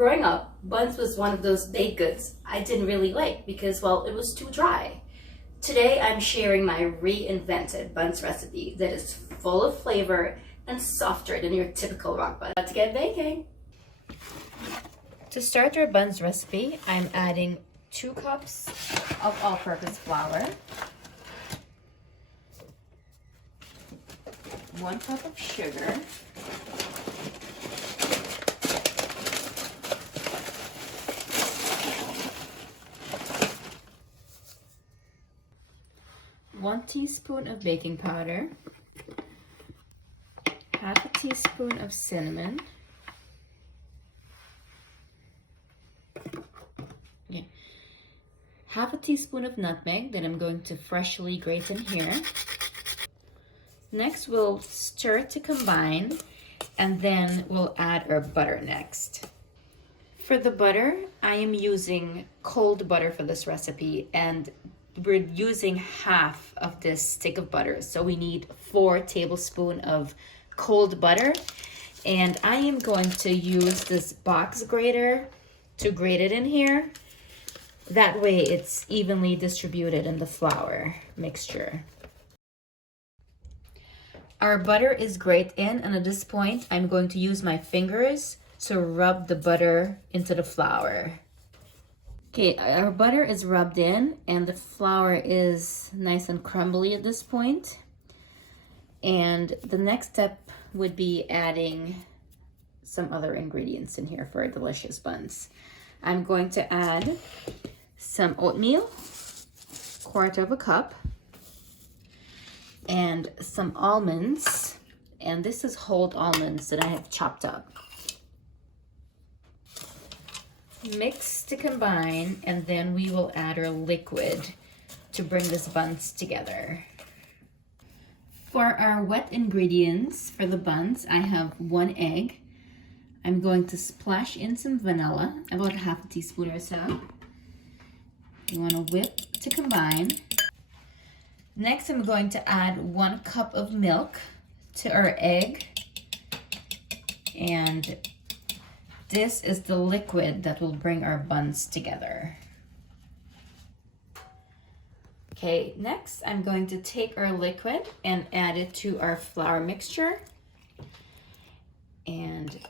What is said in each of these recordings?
Growing up, buns was one of those baked goods I didn't really like because, well, it was too dry. Today, I'm sharing my reinvented buns recipe that is full of flavor and softer than your typical rock bun. Let's get baking! To start our buns recipe, I'm adding 2 cups of all-purpose flour, 1 cup of sugar, 1 teaspoon of baking powder, half a teaspoon of cinnamon, half a teaspoon of nutmeg that I'm going to freshly grate in here. Next, we'll stir to combine, and then we'll add our butter next. For the butter, I am using cold butter for this recipe, and we're using half of this stick of butter. So we need 4 tablespoons of cold butter, and I am going to use this box grater to grate it in here. That way it's evenly distributed in the flour mixture. Our butter is grated in, and at this point, I'm going to use my fingers to rub the butter into the flour. Okay, our butter is rubbed in, and the flour is nice and crumbly at this point. And the next step would be adding some other ingredients in here for delicious buns. I'm going to add some oatmeal, 1/4 cup, and some almonds, and this is whole almonds that I have chopped up. Mix to combine, and then we will add our liquid to bring these buns together. For our wet ingredients for the buns, I have 1 egg. I'm going to splash in some vanilla, about half a teaspoon or so. You want to whip to combine. Next, I'm going to add 1 cup of milk to our egg. And this is the liquid that will bring our buns together. Okay, next I'm going to take our liquid and add it to our flour mixture. And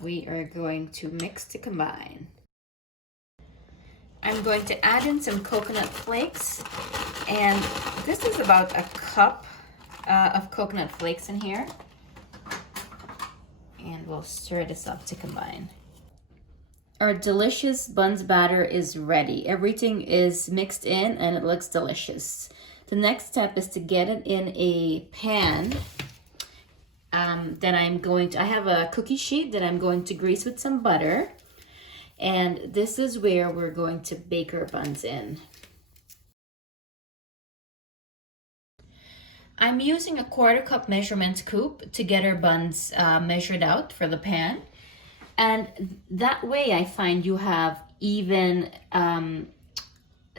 we are going to mix to combine. I'm going to add in some coconut flakes, and this is about a cup of coconut flakes in here. And we'll stir this up to combine. Our delicious buns batter is ready. Everything is mixed in and it looks delicious. The next step is to get it in a pan. I have a cookie sheet that I'm going to grease with some butter. And this is where we're going to bake our buns in. I'm using a 1/4 cup measurement scoop to get our buns measured out for the pan. And that way I find you have even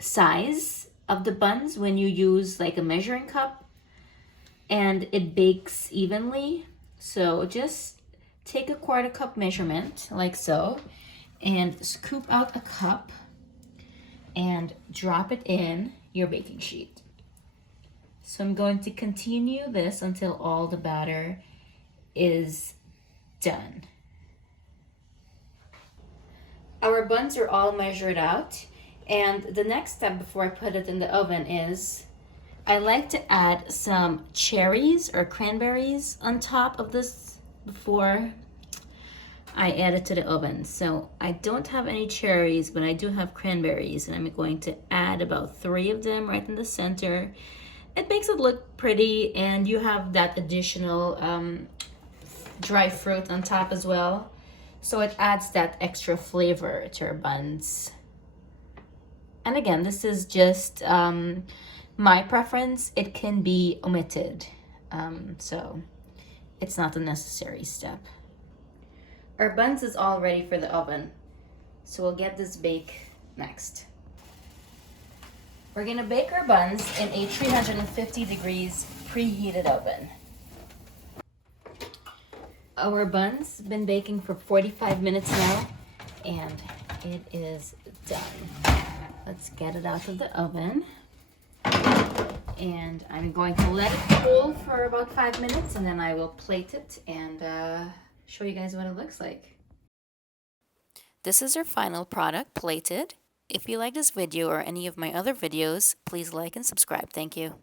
size of the buns when you use like a measuring cup, and it bakes evenly. So just take a 1/4 cup measurement like so, and scoop out a cup and drop it in your baking sheet. So I'm going to continue this until all the batter is done. Our buns are all measured out, and the next step before I put it in the oven is I like to add some cherries or cranberries on top of this before I add it to the oven. So I don't have any cherries, but I do have cranberries, and I'm going to add about 3 of them right in the center. It makes it look pretty, and you have that additional dry fruit on top as well. So it adds that extra flavor to our buns. And again, this is just my preference. It can be omitted, so it's not a necessary step. Our buns is all ready for the oven, so we'll get this baked next. We're gonna bake our buns in a 350 degrees preheated oven. Our bun's been baking for 45 minutes now, and it is done. Let's get it out of the oven. And I'm going to let it cool for about 5 minutes, and then I will plate it and show you guys what it looks like. This is our final product, plated. If you like this video or any of my other videos, please like and subscribe. Thank you.